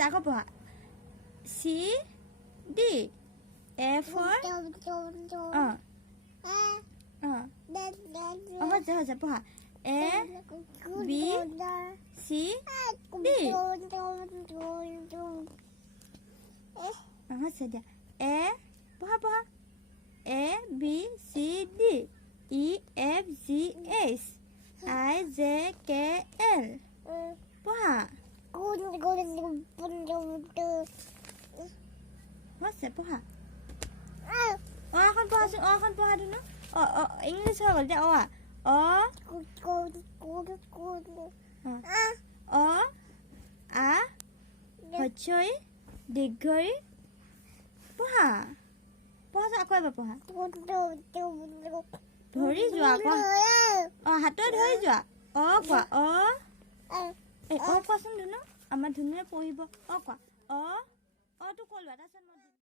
Aku apa? C D A for Apa apa? A B C D saja. Apa? A B C D E F G H I J K L apa? What's that? Apa? Akan puha dulu. English apa dia? Hocoi, digoi, puha. Puha aku apa puha? Dhori jua apa? Hato dhori jua. Apa? Koaচোন ধুনু আমাৰ ধুনুৱে পঢ়িব কোৱা tu ক'লো এটা